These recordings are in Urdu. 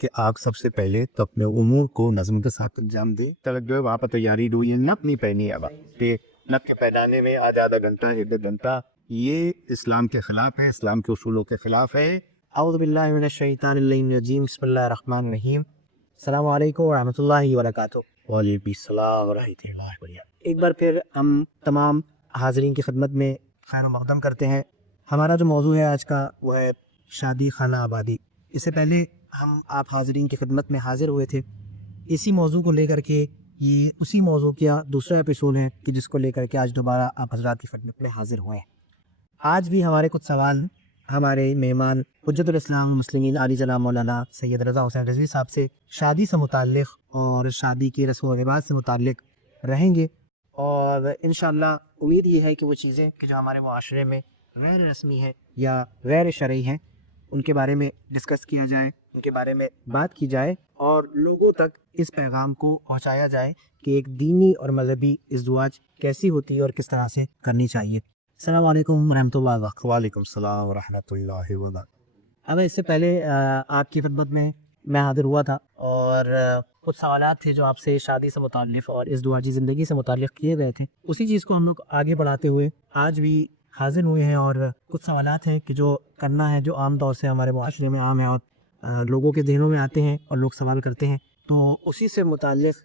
کہ آپ سب سے پہلے تو اپنے امور کو نظم کے ساتھ انجام دیں. تلک جو ہے وہاں پر تیاری ڈوئی نپ نہیں پہنی ہے. اب کہ نپ کے پہنانے میں آدھا گھنٹہ 1 گھنٹہ یہ اسلام کے خلاف ہے, اسلام کے اصولوں کے خلاف ہے. اعوذ باللہ من الشیطان الرجیم. بسم اللہ الرحمن الرحیم. السلام علیکم ورحمۃ اللہ وبرکاتہ. وعلیکم السلام ورحمۃ اللہ وبرکاتہ. ایک بار پھر ہم تمام حاضرین کی خدمت میں خیر و مقدم کرتے ہیں. ہمارا جو موضوع ہے آج کا وہ ہے شادی خانہ آبادی. اس سے پہلے ہم آپ حاضرین کی خدمت میں حاضر ہوئے تھے اسی موضوع کو لے کر کے. یہ اسی موضوع کا دوسرا ایپیسوڈ ہے کہ جس کو لے کر کے آج دوبارہ آپ حضرات کی خدمت میں حاضر ہوئے ہیں. آج بھی ہمارے کچھ سوال ہمارے مہمان حجت الاسلام المسلمین عالی جناب مولانا سید رضا حسین رضوی صاحب سے شادی سے متعلق اور شادی کی رسم و رواج سے متعلق رہیں گے. اور انشاءاللہ امید یہ ہے کہ وہ چیزیں کہ جو ہمارے معاشرے میں غیر رسمی ہیں یا غیر شرعی ہیں ان کے بارے میں ڈسکس کیا جائے, ان کے بارے میں بات کی جائے اور لوگوں تک اس پیغام کو پہنچایا جائے کہ ایک دینی اور مذہبی ازدواج کیسی ہوتی ہے اور کس طرح سے کرنی چاہیے. السلام علیکم ورحمۃ اللہ وبرکاتہ. وعلیکم السلام ورحمۃ اللہ وبرکاتہ. اب اس سے پہلے آپ کی خدمت میں حاضر ہوا تھا اور کچھ سوالات تھے جو آپ سے شادی سے متعلق اور ازدواجی زندگی سے متعلق کیے گئے تھے. اسی چیز کو ہم لوگ آگے بڑھاتے ہوئے آج بھی حاضر ہوئے ہیں اور کچھ سوالات ہیں کہ جو کرنا ہے, جو عام طور سے ہمارے معاشرے میں عام ہے اور لوگوں کے ذہنوں میں آتے ہیں اور لوگ سوال کرتے ہیں, تو اسی سے متعلق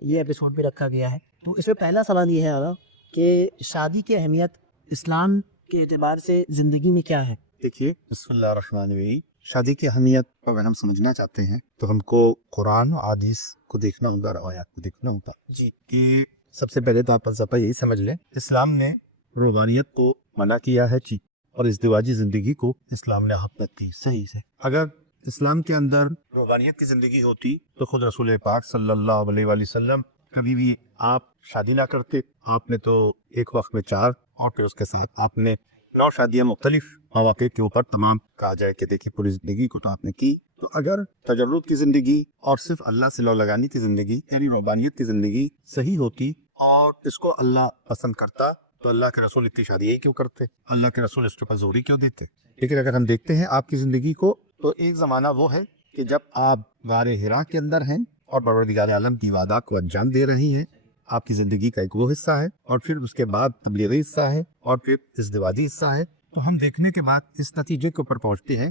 یہ ایپیسوڈ بھی رکھا گیا ہے. تو اس میں پہلا سوال یہ ہے کہ شادی کی اہمیت اسلام کے اعتبار سے زندگی میں کیا ہے؟ دیکھیے, بسم اللہ الرحمن الرحیم. شادی کی اہمیت اگر ہم سمجھنا چاہتے ہیں تو ہم کو قرآن و حدیث کو دیکھنا ہوگا, روایات کو دیکھنا ہوگا. جی, کہ سب سے پہلے تو آپ فلسفہ یہی سمجھ لیں, اسلام نے روحانیت کو منع کیا ہے جی, اور ازدواجی زندگی کو اسلام نے حقیقت کی. صحیح سے اگر اسلام کے اندر روحانیت کی زندگی ہوتی تو خود رسول پاک صلی اللہ علیہ وآلہ وسلم کبھی بھی آپ شادی نہ کرتے. آپ نے تو ایک وقت میں 4 اور پھر اس کے ساتھ آپ نے 9 شادیاں مختلف مواقع کے اوپر تمام کہا جائے کہ دیکھیے پوری زندگی کو تو آپ نے کی. تو اگر تجرد کی زندگی اور صرف اللہ سے لو لگانی کی زندگی یعنی ربانیت کی زندگی صحیح ہوتی اور اس کو اللہ پسند کرتا تو اللہ کے رسول اتنی شادی کیوں کرتے, اللہ کے رسول اس کے اوپر زوری کیوں دیتے. لیکن اگر ہم دیکھتے ہیں آپ کی زندگی کو تو ایک زمانہ وہ ہے کہ جب آپ غار حرا کے اندر ہیں اور پروردگار عالم کی وعدات کو انجام دے رہی ہیں. آپ کی زندگی کا ایک وہ حصہ ہے اور پھر اس کے بعد تبلیغی حصہ ہے اور پھر ازدواجی حصہ ہے. تو ہم دیکھنے کے بعد اس نتیجے کے اوپر پہنچتے ہیں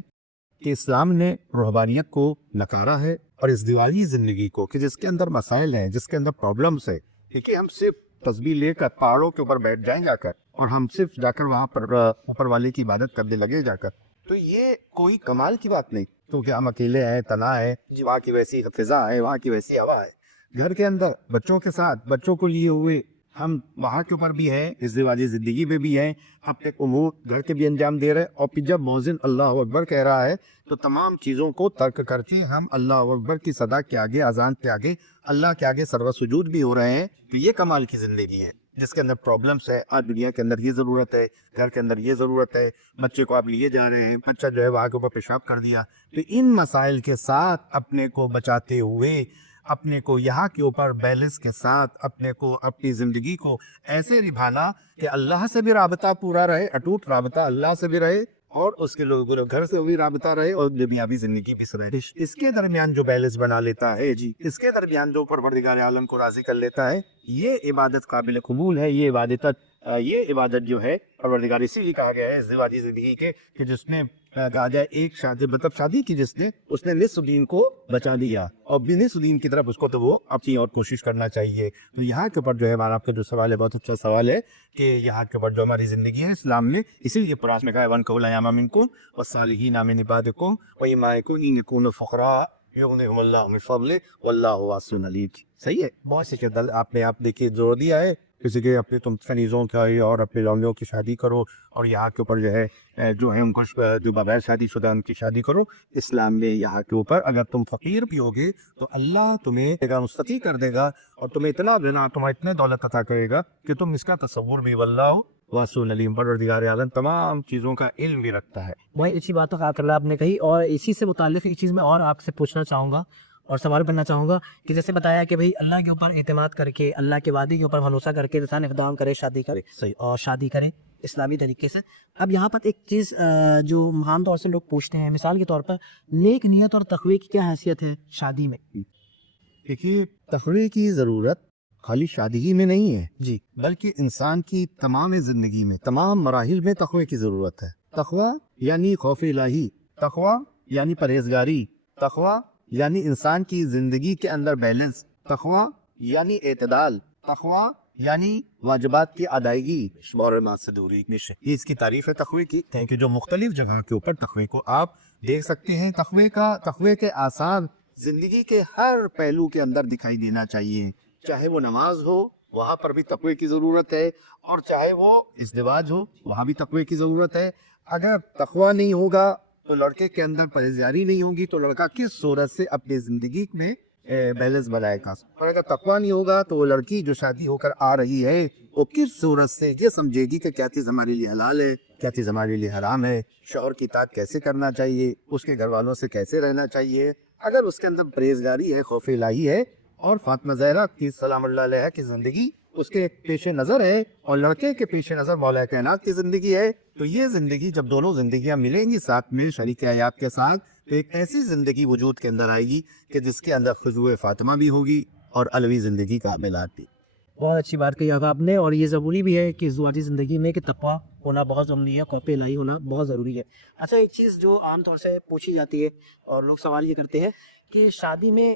کہ اسلام نے روحانیت کو نکارا ہے اور ازدواجی زندگی کو کہ جس کے اندر مسائل ہیں, جس کے اندر پرابلمس ہے, کہ ہم صرف تسبیح لے کر پہاڑوں کے اوپر بیٹھ جائیں جا کر اور ہم صرف جا کر وہاں پر اوپر والے کی عبادت کرنے لگے جا کر, تو یہ کوئی کمال کی بات نہیں. کیونکہ ہم اکیلے ہیں, تنہا ہے, وہاں کی ویسی فضا ہے, وہاں کی ویسی ہوا ہے, گھر کے اندر بچوں کے ساتھ بچوں کو لیے ہوئے ہم وہاں کے اوپر بھی ہیں, ازدواجی زندگی میں بھی ہیں, اپنے امور گھر کے بھی انجام دے رہے. اور پھر جب مؤذن اللہ اکبر کہہ رہا ہے تو تمام چیزوں کو ترک کر کے ہم اللہ اکبر کی صدا کے آگے, اذان کے آگے, اللہ کے آگے سرو سجود بھی ہو رہے ہیں. تو یہ کمال کی زندگی ہے جس کے اندر پرابلمس ہے. آج دنیا کے اندر یہ ضرورت ہے, گھر کے اندر یہ ضرورت ہے, بچے کو آپ لیے جا رہے ہیں, بچہ جو ہے وہاں کے اوپر پیشاب کر دیا. تو ان مسائل کے ساتھ اپنے کو بچاتے ہوئے, اپنے کو یہاں کے اوپر بیلنس کے ساتھ اپنے کو اپنی زندگی کو ایسے نبھانا کہ اللہ سے بھی رابطہ پورا رہے, اٹوٹ رابطہ اللہ سے بھی رہے اور اس کے لوگوں گھر سے بھی رابطہ رہے اور دنیاوی زندگی بھی رہے. اس کے درمیان جو بیلنس بنا لیتا ہے جی, اس کے درمیان جو پروردگار عالم کو راضی کر لیتا ہے, یہ عبادت قابل قبول ہے. یہ عبادت جو ہے پروردگار, اسی لیے کہا گیا ہے ازدواجی زندگی کے کہ جس نے کہا جائے ایک شادی مطلب شادی کی جس نے, اس نے نصف دین کو بچا دیا اور نصف دین کی طرف اس کو تو وہ اپنی اور کوشش کرنا چاہیے. تو یہاں کے اوپر جو ہے ہمارا آپ کا جو سوال ہے بہت اچھا سوال ہے کہ یہاں کے اوپر جو ہماری زندگی ہے اسلام نے اسی لیے قرآن میں کہا ہے ون قول ایام منکم والصالحین من عبادکم وایمائکم ان یکونوا فقراء یغنیہم اللہ من فضلہ واللہ واسع علیم. صحیح ہے, بہت سے شدت آپ نے دیکھیے زور دیا ہے کسی کے اپنے تم کنیزوں کا اور اپنے لونڈیوں کی شادی کرو اور یہاں کے اوپر جو ہے جو ہے ان کو جو بغیر شادی شدہ ان کی شادی کرو. اسلام میں یہاں کے اوپر اگر تم فقیر بھی ہوگے تو اللہ تمہیں مستطیع کر دے گا اور تمہیں اتنا بنا تمہیں اتنے دولت عطا کرے گا کہ تم اس کا تصور بھی, واللہ واسع علیم, پروردگار عالم تمام چیزوں کا علم بھی رکھتا ہے. بہت اچھی بات آپ نے کہی. اور اسی سے متعلق ایک چیز میں اور آپ سے پوچھنا چاہوں گا اور سوال کرنا چاہوں گا کہ جیسے بتایا کہ بھئی اللہ کے اوپر اعتماد کر کے, اللہ کے وعدے کے اوپر بھروسہ کر کے انسان اقدام کرے, شادی کرے, صحیح, اور شادی کرے, اسلامی طریقے سے. اب یہاں پر ایک چیز جو عام طور سے لوگ پوچھتے ہیں، مثال کے طور پر نیک نیت اور تقوی کی کیا حیثیت ہے شادی میں؟ دیکھیے تقوی کی ضرورت خالی شادی ہی میں نہیں ہے جی بلکہ انسان کی تمام زندگی میں تمام مراحل میں تقوی کی ضرورت ہے. تقوی یعنی خوف الہی، تقوی یعنی پرہیزگاری، تقوی یعنی انسان کی زندگی کے اندر بیلنس، تقوی یعنی اعتدال، تقوی یعنی واجبات کی ادائیگی، شمار سے دوری. یہ اس کی تعریف ہے تقوی کی کہ جو مختلف جگہ کے اوپر تقوی کو آپ دیکھ سکتے ہیں. تقوی کے آثار زندگی کے ہر پہلو کے اندر دکھائی دینا چاہیے. چاہے وہ نماز ہو وہاں پر بھی تقوی کی ضرورت ہے، اور چاہے وہ ازدواج ہو وہاں بھی تقوی کی ضرورت ہے. اگر تقوی نہیں ہوگا تو لڑکے کے اندر پرہیزگاری نہیں ہوگی تو لڑکا کس صورت سے اپنی زندگی میں بیلنس بنائے گا. اور اگر تقوی نہیں ہوگا تو وہ لڑکی جو شادی ہو کر آ رہی ہے وہ کس صورت سے یہ سمجھے گی کہ کیا چیز ہمارے لیے حلال ہے، کیا چیز ہمارے لیے حرام ہے، شوہر کی اطاعت کیسے کرنا چاہیے، اس کے گھر والوں سے کیسے رہنا چاہیے. اگر اس کے اندر پرہیزگاری ہے، خوف الہی ہے، اور فاطمہ زہرا کی سلام اللہ علیہ کی زندگی اس کے پیش نظر ہے اور لڑکے کے پیش نظر مولا کائنات کی زندگی ہے، تو یہ زندگی جب دونوں زندگیاں ملیں گی ساتھ میں شریک حیات کے ساتھ تو ایک ایسی زندگی وجود کے اندر آئے گی کہ جس کے اندر خضوع فاطمہ بھی ہوگی اور علوی زندگی کا ملات بھی. بہت اچھی بات کہی آپ نے، اور یہ ضروری بھی ہے کہ ازدواجی زندگی میں کہ تقویٰ ہونا بہت ضروری ہے، خوف الہی ہونا بہت ضروری ہے. اچھا ایک چیز جو عام طور سے پوچھی جاتی ہے اور لوگ سوال یہ کرتے ہیں کہ شادی میں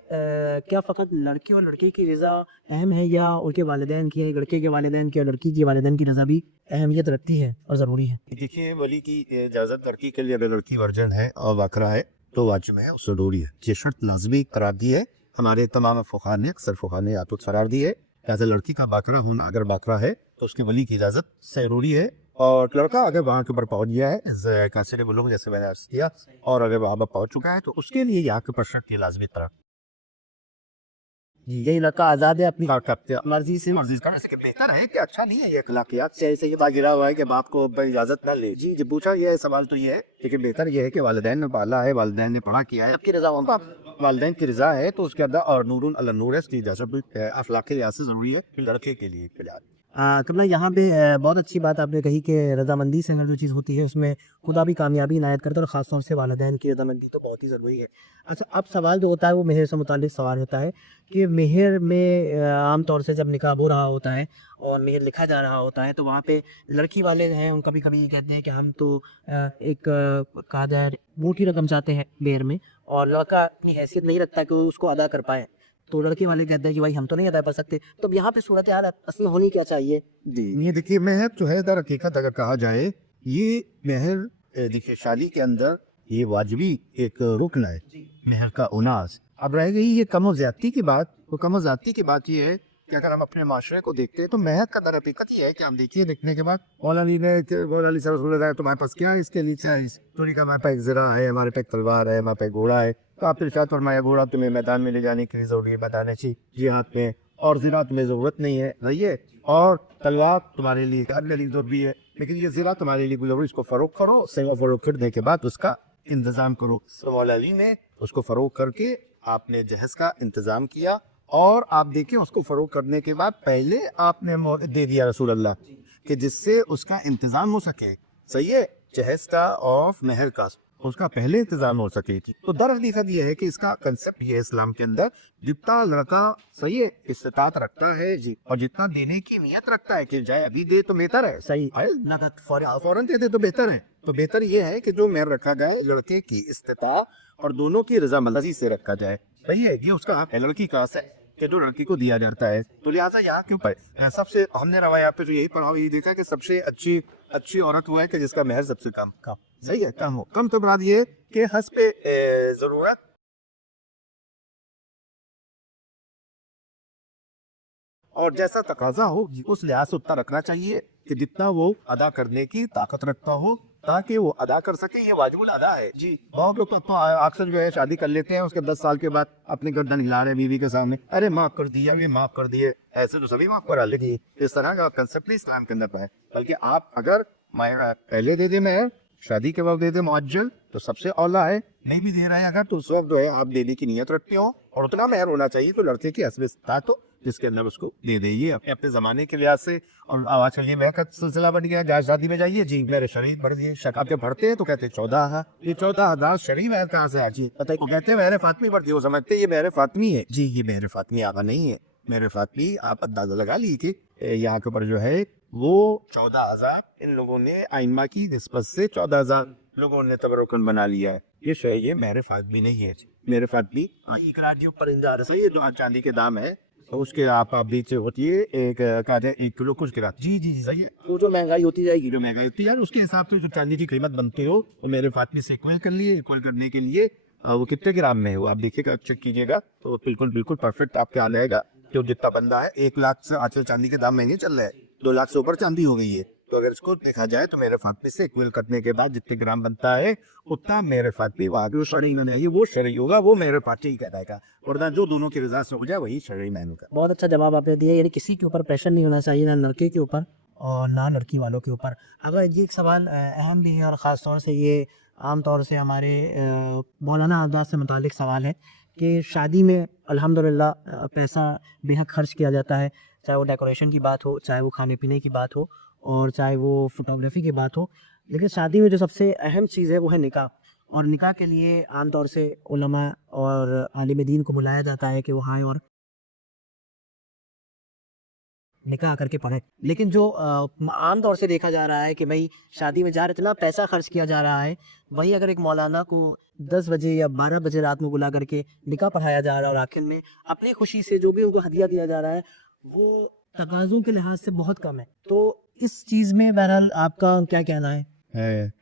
کیا فقط لڑکی اور لڑکے کی رضا اہم ہے یا ان کے والدین کی، لڑکے کے والدین کی اور لڑکی کے والدین کی رضا بھی اہمیت رکھتی ہے اور ضروری ہے؟ دیکھیے ولی کی اجازت لڑکی کے لیے اگر لڑکی ورجن ہے اور باکرہ ہے تو واجب ہے، اس سے ضروری ہے. یہ شرط لازمی قرار دی ہے ہمارے تمام فقہا نے، اکثر فقہا نے آتت قرار دی ہے. لہٰذا لڑکی کا باکرہ ہونا اگر باکرہ ہے تو اس کے ولی کی اجازت ضروری ہے. اور لڑکا اگر وہاں کے اوپر پہنچ گیا ہے قاصر بلوغ جیسے میں نے عرض کیا، اور اگر وہاں پر پہنچ چکا ہے تو اس کے لیے یہاں کے اوپر شرط یہ لازمی قرار. یہی لڑکا آزاد ہے اپنی مرضی سے کرنا، اس کے بہتر ہے کہ اچھا نہیں ہے یہ اخلاقیات سے ایسے یہ بات گرا ہوا ہے کہ باپ کو اجازت نہ لے. جی پوچھا یہ سوال تو یہ ہے، لیکن بہتر یہ ہے کہ والدین نے پالا ہے، والدین نے پڑھا کیا ہے، آپ کی رضا ہوں. والدین کی رضا ہے تو اس کے اندر اور نور علی نور ہے، اس کی اجازت بھی اخلاقی لحاظ سے ضروری ہے لڑکے کے لیے. قبلہ یہاں پہ بہت اچھی بات آپ نے کہی کہ رضامندی سے اگر جو چیز ہوتی ہے اس میں خدا بھی کامیابی عنایت کرتا ہے، اور خاص طور سے والدین کی رضامندی تو بہت ہی ضروری ہے. اچھا اب سوال جو ہوتا ہے وہ مہر سے متعلق سوال ہوتا ہے کہ مہر میں عام طور سے جب نکاح ہو رہا ہوتا ہے اور مہر لکھا جا رہا ہوتا ہے تو وہاں پہ لڑکی والے ہیں ان کبھی کبھی کہتے ہیں کہ ہم تو ایک کہا جائے موٹی رقم چاہتے ہیں مہر میں، اور لڑکا اپنی حیثیت نہیں رکھتا کہ وہ اس کو ادا کر پائے، تو لڑکے والے کہتے ہیں کہ بھائی ہم تو نہیں ادا کر سکتے. تو یہاں پہ صورتحال اصل میں ہونی کیا چاہیے؟ یہ دیکھیے مہر جو ہے در حقیقت اگر کہا جائے یہ مہر دیکھیے شادی کے اندر یہ واجبی ایک رکن ہے مہر کا اناس. اب رہ گئی یہ کم و زیادتی کی بات، تو کم و زیادتی کی بات یہ ہے کہ اگر ہم اپنے معاشرے کو دیکھتے ہیں تو مہر کا در حقیقت یہ ہے کہ ہم دیکھیے دیکھنے کے بعد مولا علی سے رسول اللہ تمہارے پاس کیا ہے اس کے لیے، تو نہیں کہا ہمارے پاس ایک زرہ ہے، ہمارے پاس ایک تلوار ہے، ہمارے پاس گھوڑا ہے. تو آپ ارشاد فرمایا گھوڑا تمہیں میدان میں لے جانے کے لیے ضروری ہے، میدان جہاد میں، اور زرہ تمہیں ضرورت نہیں ہے رہی ہے، اور تلوار تمہارے لیے ضروری ہے، لیکن یہ زرہ تمہارے لیے ضروری، اس کو فروغ کرو، سنگا فروغ کرنے کے بعد اس کا انتظام کرو. مولا علی نے اس کو فروغ کر کے آپ نے جہیز کا انتظام کیا، اور آپ دیکھیں اس کو فروغ کرنے کے بعد پہلے آپ نے دے دیا رسول اللہ کہ جس سے اس کا انتظام ہو سکے. صحیح ہے، جہیز کا اور مہر کا اس کا پہلے انتظام ہو سکے. تو در حقیقت یہ ہے کہ اس کا کنسپٹ یہ ہے اسلام کے اندر جتنا لڑکا صحیح ہے استطاعت رکھتا ہے جی اور جتنا دینے کی نیت رکھتا ہے کہ جائے ابھی دے تو بہتر ہے، صحیح نقد فوراً دے دے تو بہتر ہے. تو بہتر یہ ہے کہ جو مہر رکھا جائے لڑکے کی استطاعت اور دونوں کی رضامندی سے رکھا جائے. صحیح ہے، یہ اس کا حق ہے، لڑکی کا حق ہے کہ جو لڑکی کو دیا جاتا ہے. تو لہٰذا یہاں کیوں پائے سب سے ہم نے روایات پہ جو یہی پڑھا یہی دیکھا کہ سب سے اچھی عورت وہ ہے کہ جس کا مہر سب سے کم. صحیح ہے، کم ہو. کم تو مراد یہ کہ حسب ضرورت اور جیسا تقاضا ہو اس لحاظ سے اتنا رکھنا چاہیے کہ جتنا وہ ادا کرنے کی طاقت رکھتا ہو تاکہ وہ ادا کر سکے. یہ واجب الادا ہے. جی بہت لوگ تو اکثر جو ہے شادی کر لیتے ہیں اس کے 10 سال کے بعد اپنی گردن ہلا رہے بیوی کے سامنے، ارے معاف کر دیا، یہ معاف کر دیے. ایسے تو سبھی معاف کرا لیتے. اس طرح کا کنسپٹ نہیں اسلام کے اندر ہے، بلکہ آپ اگر پہلے دے دیں مہر شادی کے وقت دے دیں معجل تو سب سے اولا ہے. نہیں بھی دے رہے ہیں اگر تو اس وقت جو ہے آپ دینے کی نیت رکھتے ہو اور اتنا مہر ہونا چاہیے تو لڑکے کی حسب استطاعت ہو. جس کے اندر اس کو دے دے. یہ اپنے اپنے زمانے کے لحاظ سے. اور آج کل یہ میں کا سلسلہ بن گیا. جہاز شادی میں جائیے جی میرے شریف بڑھ دیے. آپ جب بڑھتے ہیں تو کہتے ہیں 14,000. یہ 14,000 شریف ہے کہاں سے جی؟ پتہ ہے کہتے ہیں مہر فاطمی بڑھ دی. وہ سمجھتے یہ مہر فاطمی ہے جی. یہ مہر فاطمی آقا نہیں ہے. مہر فاطمی آپ اندازہ لگا لیجیے کہ یہاں کے اوپر جو ہے وہ 14,000 ان لوگوں نے آئمہ کی نسبت سے 14,000 لوگوں نے تبرکن بنا لیا ہے. یہ شے یہ مہر فاطمی نہیں ہے. مہر فاطمی ایک راجیو پرندہ رسا یہ جو چاندی کے دام ہے اس کے آپ بیچ ہوتی ہے ایک کہتے ہیں 1 کلو کچھ گرام. جی جی جی صحیح ہے. وہ جو مہنگائی ہوتی جائے گی جو مہنگائی ہوتی ہے اس کے حساب سے جو چاندی کی قیمت بنتی ہو وہ مہر فاطمی سے اکول کر لیے. اکول کرنے کے لیے وہ کتنے گرام میں ہے وہ آپ دیکھیے گا چیک کیجیے گا تو بالکل بالکل پرفیکٹ آپ کے آ جائے گا. جو جتنا بندہ ہے 1 لاکھ سے آج کل چاندی کے دام مہنگے چل رہے ہیں. 2 لاکھ سے اوپر چاندی ہو گئی ہے. تو اگر اس کو دیکھا جائے تو مہر فاطمی سے اکول کرنے کے بعد جتنے گرام بنتا ہے اتنا مہر فاطمی وہاں جو شرعی میں نہیں وہ شرعی ہوگا وہ مہر فاطمی ہی کہلائے گا. ورنہ جو دونوں کی رضا سے ہو جائے وہی شرعی معنی کا. بہت اچھا جواب آپ نے دیا. یعنی کسی کے اوپر پریشر نہیں ہونا چاہیے، نہ لڑکے کے اوپر اور نہ لڑکی والوں کے اوپر. اگر یہ ایک سوال اہم بھی ہے اور خاص طور سے یہ عام طور سے ہمارے مولانا اعزاز سے متعلق سوال ہے کہ شادی میں الحمدللہ پیسہ بے حق خرچ کیا جاتا ہے، چاہے وہ ڈیکوریشن کی بات ہو، چاہے وہ کھانے پینے کی بات ہو، اور چاہے وہ فوٹوگرافی کی بات ہو. لیکن شادی میں جو سب سے اہم چیز ہے وہ ہے نکاح. اور نکاح کے لیے عام طور سے علماء اور عالم دین کو بلایا جاتا ہے کہ وہ آئیں اور نکاح کر کے پڑھیں. لیکن جو عام طور سے دیکھا جا رہا ہے کہ بھائی شادی میں جہاں اتنا پیسہ خرچ کیا جا رہا ہے وہی اگر ایک مولانا کو 10 بجے یا 12 بجے رات میں بلا کر کے نکاح پڑھایا جا رہا ہے اور آخر میں اپنی خوشی سے جو بھی ان کو ہدیہ دیا جا رہا ہے وہ تقاضوں کے لحاظ سے بہت کم ہے. تو اس چیز میں بہرحال آپ کا کیا کہنا ہے؟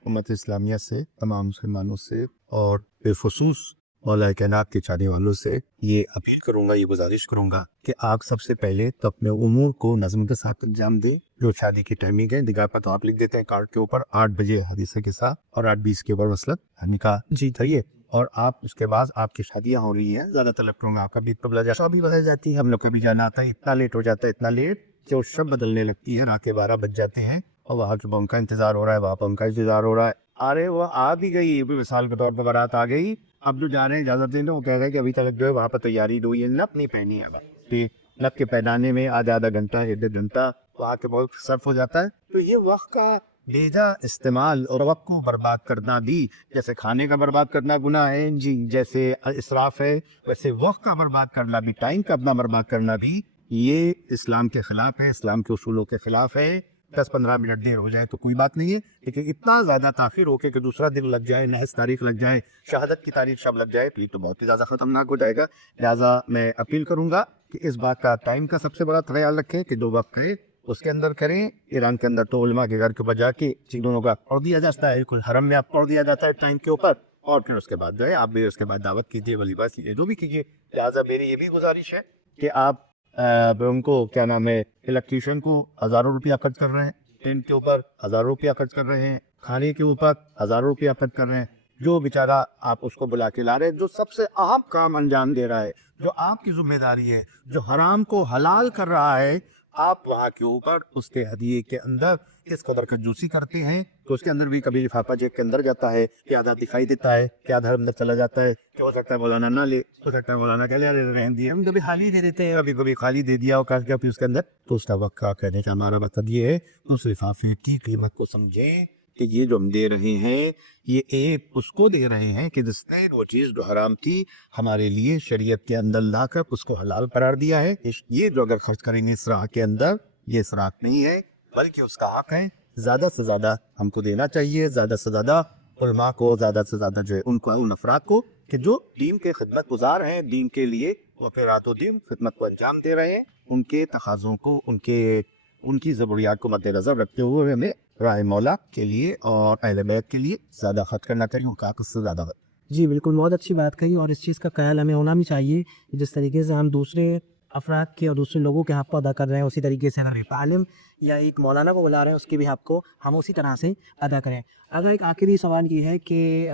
امت اسلامیہ سے تمام مسلمانوں سے اور بالخصوص مولا کائنات کے چاہنے والوں سے یہ اپیل کروں گا، یہ گزارش کروں گا کہ آپ سب سے پہلے تو اپنے امور کو نظم کے ساتھ انجام دیں. جو شادی کی ٹائمنگ ہے نکاح پر تو آپ لکھ دیتے ہیں کارڈ کے اوپر 8 بجے حدیثہ کے ساتھ اور 8:20 کے اوپر وصلت نکاح جی صحیح ہے. اور آپ اس کے بعد آپ کی شادیاں ہو رہی ہیں زیادہ تر کروں گا آپ کا بھی بھی بدل جاتی ہے. ہم لوگ کو بھی جانا آتا ہے اتنا لیٹ ہو جاتا ہے اتنا لیٹ کہ وہ شب بدلنے لگتی ہے. رات کے 12 بج جاتے ہیں اور وہاں کے ان کا انتظار ہو رہا ہے وہاں پہ ان کا انتظار ہو رہا ہے. ارے وہ آ بھی گئی یہ بھی مثال کے طور پہ بارات آ گئی. اب جو جا رہے ہیں اجازت دیں وہ کہہ رہے ہیں کہ ابھی تک جو ہے وہاں پہ تیاری دو یہ نپ نہیں پہنی ہے. نپ کے پہنانے میں آدھا گھنٹہ 1.5 گھنٹہ وہاں کے بہت صرف ہو جاتا ہے. تو یہ وقت کا بیجا استعمال اور وقت کو برباد کرنا بھی جیسے کھانے کا برباد کرنا گناہ ہے جی جیسے اسراف ہے ویسے وقت کا برباد کرنا بھی ٹائم کا اپنا برباد کرنا بھی یہ اسلام کے خلاف ہے، اسلام کے اصولوں کے خلاف ہے. 10-15 منٹ دیر ہو جائے تو کوئی بات نہیں ہے لیکن اتنا زیادہ تاخیر ہو کے کہ دوسرا دن لگ جائے، نحس تاریخ لگ جائے، شہادت کی تاریخ شب لگ جائے تو بہت ہی زیادہ خطرناک ہو جائے گا. لہٰذا میں اپیل کروں گا کہ اس بات کا ٹائم کا سب سے بڑا خیال رکھیں کہ 2 وقت ہے اس کے اندر کریں. ایران کے اندر تو علماء کے گھر کے بجا کے دونوں کا پڑھ دیا جاتا ہے، کوئی حرم میں آپ پڑھ دیا جاتا ہے ٹائم کے اوپر اور پھر اس کے بعد جو ہے آپ بھی اس کے بعد دعوت کیجیے ولیمہ کیجیے جو بھی کیجیے. لہٰذا میری یہ بھی گزارش ہے کہ آپ ان کو کیا نام ہے الیکٹریشین کو ہزاروں روپیہ خرچ کر رہے ہیں، ٹینٹ کے اوپر ہزاروں روپیہ خرچ کر رہے ہیں، کھانے کے اوپر ہزاروں روپیہ خرچ کر رہے ہیں. جو بیچارہ آپ اس کو بلا کے لا رہے ہیں جو سب سے اہم کام انجام دے رہا ہے، جو آپ کی ذمہ داری ہے، جو حرام کو حلال کر رہا ہے، آپ وہاں کے اوپر اس کے ہدیے کے اندر اس قدر کنجوسی کرتے ہیں تو اس کے اندر بھی کبھی لفافہ جیب کے اندر جاتا ہے کہ آدھا دکھائی دیتا ہے کہ آدھا اندر چلا جاتا ہے کہ ہو سکتا ہے مولانا نہ لے، ہو سکتا ہے مولانا کہ لے رہن دیے. ہم کبھی خالی دے دیتے ہیں کبھی خالی دے دیا اور کاش کے اس کے اندر. تو اس کا وقت کا کہنے کا ہمارا مقصد یہ ہے اس لفافے کی قیمت کو سمجھیں کہ یہ جو ہم دے رہے ہیں یہ ایک اس کو دے رہے ہیں کہ جس نے وہ چیز جو حرام تھی ہمارے لیے شریعت کے اندر لا کر اس کو حلال قرار دیا ہے. یہ جو اگر خرچ کریں گے اس راہ کے اندر یہ اسراف نہیں ہے بلکہ اس کا حق ہے. زیادہ سے زیادہ ہم کو دینا چاہیے، زیادہ سے زیادہ علماء کو، زیادہ سے زیادہ جو ہے ان افراد کو کہ جو دین کے خدمت گزار ہیں، دین کے لیے وہ اپنے رات و دن خدمت کو انجام دے رہے ہیں. ان کے تقاضوں کو ان کی ضروریات کو مد نظر رکھتے ہوئے ہمیں راہ مولا کے لیے اور اہل بیت کے لیے زیادہ خرچ کرنا چاہیے. ان کا حق اس سے زیادہ ہے. جی بالکل، بہت اچھی بات کہی اور اس چیز کا خیال ہمیں ہونا بھی چاہیے جس طریقے سے ہم دوسرے افراد کے اور دوسرے لوگوں کے حق کو ادا کر رہے ہیں اسی طریقے سے اگر ایک عالم یا ایک مولانا کو بلا رہے ہیں اس کے بھی حق کو ہم اسی طرح سے ادا کریں. اگر ایک آخری سوال یہ ہے کہ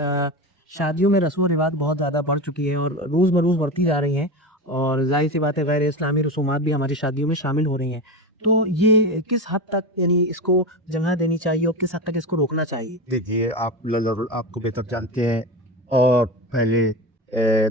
شادیوں میں رسم و رواج بہت زیادہ بڑھ چکی ہے اور روز بروز بڑھتی جا رہی ہیں اور ظاہر سی بات ہے غیر اسلامی رسومات بھی ہماری شادیوں میں شامل ہو رہی ہیں. تو یہ کس حد تک یعنی اس کو جگہ دینی چاہیے اور کس حد تک اس کو روکنا چاہیے؟ دیکھیے آپ کو بہتر جانتے ہیں اور پہلے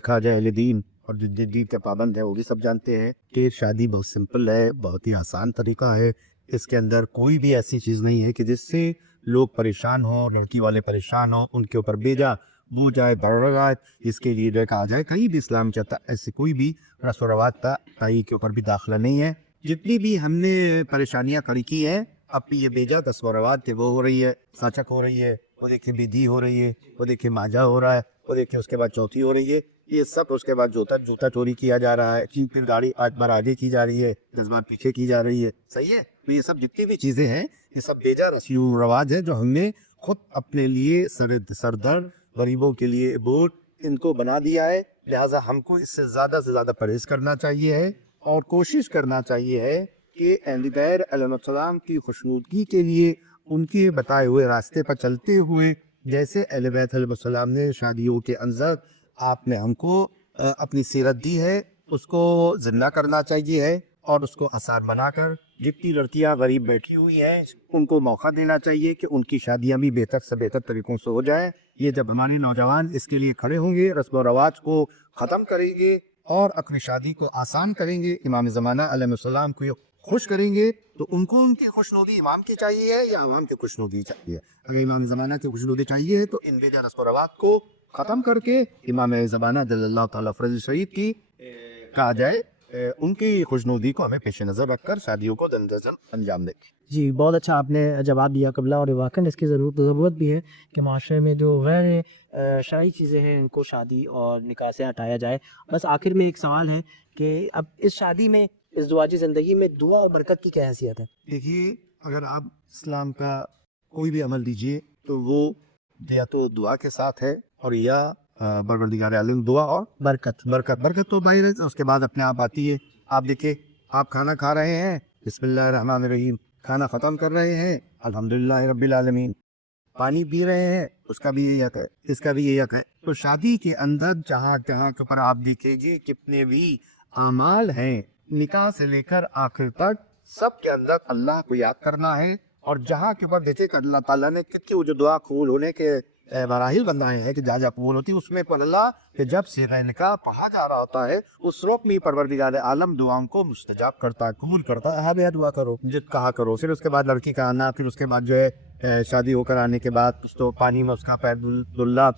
خواجہ اہل دین اور جو دین کے پابند ہیں وہ بھی سب جانتے ہیں کہ شادی بہت سمپل ہے، بہت ہی آسان طریقہ ہے. اس کے اندر کوئی بھی ایسی چیز نہیں ہے کہ جس سے لوگ پریشان ہوں، لڑکی والے پریشان ہوں، ان کے اوپر بیجا بوجھ آئے، ضرورت اس کے لیے جو کہا جائے. کہیں بھی اسلام چاہتا ایسی کوئی بھی رسم و رواج تائی کے اوپر بھی داخلہ نہیں ہے. جتنی بھی ہم نے پریشانیاں کھڑی کی ہیں اب یہ بیجا رسم و رواج کے وہ ہو رہی ہے، ساچک ہو رہی ہے، وہ دیکھیں بیدی ہو رہی ہے، وہ دیکھیں ماجا ہو رہا ہے، وہ دیکھیں اس کے بعد چوتھی ہو رہی ہے، یہ سب. اس کے بعد جوتا چوری کیا جا رہا ہے، پھر گاڑی 8 بار آگے کی جا رہی ہے، 10 بار پیچھے کی جا رہی ہے. صحیح ہے. تو یہ سب جتنی بھی چیزیں ہیں یہ سب بیجا رسم و رواج ہے جو ہم نے خود اپنے لیے سردرد، غریبوں کے لیے بوجھ ان کو بنا دیا ہے. لہٰذا ہم کو اس سے زیادہ پرہیز کرنا چاہیے ہے اور کوشش کرنا چاہیے ہے کہ اہل بیت علیہ السلام کی خوشنودگی کے لیے ان کے بتائے ہوئے راستے پر چلتے ہوئے، جیسے اہل بیت علیہ السلام نے شادیوں کے اندر آپ نے ہم کو اپنی سیرت دی ہے، اس کو زندہ کرنا چاہیے ہے اور اس کو آسان بنا کر جتنی لڑکیاں غریب بیٹھی ہوئی ہیں ان کو موقع دینا چاہیے کہ ان کی شادیاں بھی بہتر سے بہتر طریقوں سے ہو جائیں. یہ جب ہمارے نوجوان اس کے لیے کھڑے ہوں گے، رسم و رواج کو ختم کریں گے اور اپنی شادی کو آسان کریں گے، امام زمانہ علیہ السلام کو خوش کریں گے، تو ان کو ان کی خوشنودی امام کی چاہیے یا عوام کی خوشنودی چاہیے؟ اگر امام زمانہ کی خوشنودی چاہیے تو ان بے رسم و رواج کو ختم کر کے امام زمانہ جل اللہ تعالیٰ فرض شریف کی کہا جائے ان کی خوشنودی کو ہمیں پیش نظر رکھ کر شادیوں کو انجام دیں. جی بہت اچھا آپ نے جواب دیا قبلہ، اور واقعاً اس کی ضرورت بھی ہے کہ معاشرے میں جو غیر شرعی چیزیں ہیں ان کو شادی اور نکاح سے ہٹایا جائے. بس آخر میں ایک سوال ہے کہ اب اس شادی میں، اس ازدواجی زندگی میں دعا اور برکت کی کیا حیثیت ہے؟ دیکھیے، اگر آپ اسلام کا کوئی بھی عمل دیجیے تو وہ یا تو دعا کے ساتھ ہے اور یا پروردگار عالم دعا اور برکت تو باہر ہے، اس کے بعد اپنے آپ آتی ہے. آپ دیکھیں، آپ کھانا کھا رہے ہیں، بسم اللہ الرحمن الرحیم، کھانا ختم کر رہے ہیں، الحمدللہ رب العالمین، پانی پی رہے ہیں، اس کا بھی یہی حق ہے، اس کا بھی یہی حق ہے. تو شادی کے اندر جہاں کے پر آپ دیکھیں گے کتنے بھی اعمال ہیں، نکاح سے لے کر آخر تک سب کے اندر اللہ کو یاد کرنا ہے. اور جہاں کے اوپر دیکھے کہ اللہ تعالیٰ نے کتنی وہ جو دعا قبول ہونے کے مراحل بنائے ہیں کہ جہاں جہاں قبول ہوتی ہے اس میں پر اللہ کہ جب صیغہ نکاح پڑھا جا رہا ہوتا ہے اس وقت میں پروردگار عالم دعاؤں کو مستجاب کرتا ہے، قبول کرتا ہے. ہاں بھیا دعا کرو، جت کہا کرو. پھر اس کے بعد لڑکی کا آنا، پھر اس کے بعد جو ہے شادی ہو کر آنے کے بعد تو پانی میں اس کا پیر دلہ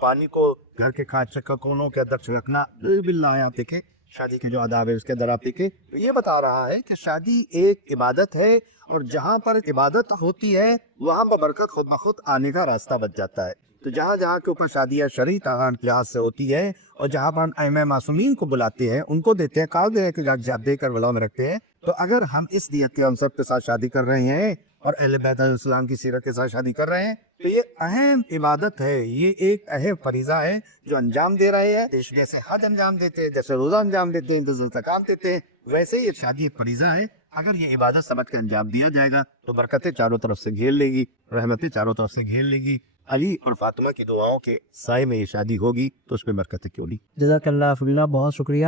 پانی کو گھر کے کھانچ کا کونوں کے اندر چھڑکنا باللہ. آپ دیکھیں شادی کے جو آداب ہے اس کے اندر آپ دیکھیں تو یہ بتا رہا ہے کہ شادی ایک عبادت ہے، اور جہاں پر عبادت ہوتی ہے وہاں پر برکت خود بخود آنے کا راستہ بچ جاتا ہے. تو جہاں جہاں کے اوپر شادیاں شرعی لحاظ سے ہوتی ہے اور جہاں پر ائمہ معصومین کو بلاتے ہیں، ان کو دیتے ہیں، کہا دے کہ دے کر ولاؤں میں رکھتے ہیں. تو اگر ہم اس نیت کے عنصر کے ساتھ شادی کر رہے ہیں اور اہل بیت علیہ السلام کی سیرت کے ساتھ شادی کر رہے ہیں تو یہ اہم عبادت ہے، یہ ایک اہم فریضہ ہے جو انجام دے رہے ہیں. جیسے حج انجام دیتے ہیں، جیسے روزہ انجام دیتے ہیں، جیسے زکات دیتے ہیں، ویسے یہ شادی ایک فریضہ ہے. اگر یہ عبادت سمجھ کے انجام دیا جائے گا تو برکتیں چاروں طرف سے گھیر لے گی، رحمتیں چاروں طرف سے گھیر لے گی. علی اور فاطمہ کی دعاؤں کے سائے میں یہ شادی ہوگی تو اس میں برکتیں کیوں نہیں. جزاک اللہ فضلہ، بہت شکریہ.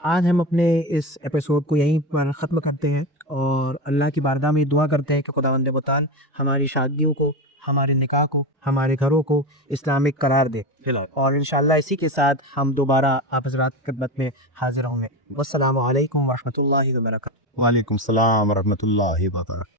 آج ہم اپنے اس ایپیسوڈ کو یہیں پر ختم کرتے ہیں اور اللہ کی بارگاہ میں دعا کرتے ہیں کہ خداوند متعال ہماری شادیوں کو، ہمارے نکاح کو، ہمارے گھروں کو اسلامک قرار دے. اور انشاءاللہ اسی کے ساتھ ہم دوبارہ آپ حضرات کی خدمت میں حاضر ہوں گے. والسلام علیکم ورحمۃ اللہ وبرکاتہ. وعلیکم السلام ورحمۃ اللہ وبرکاتہ.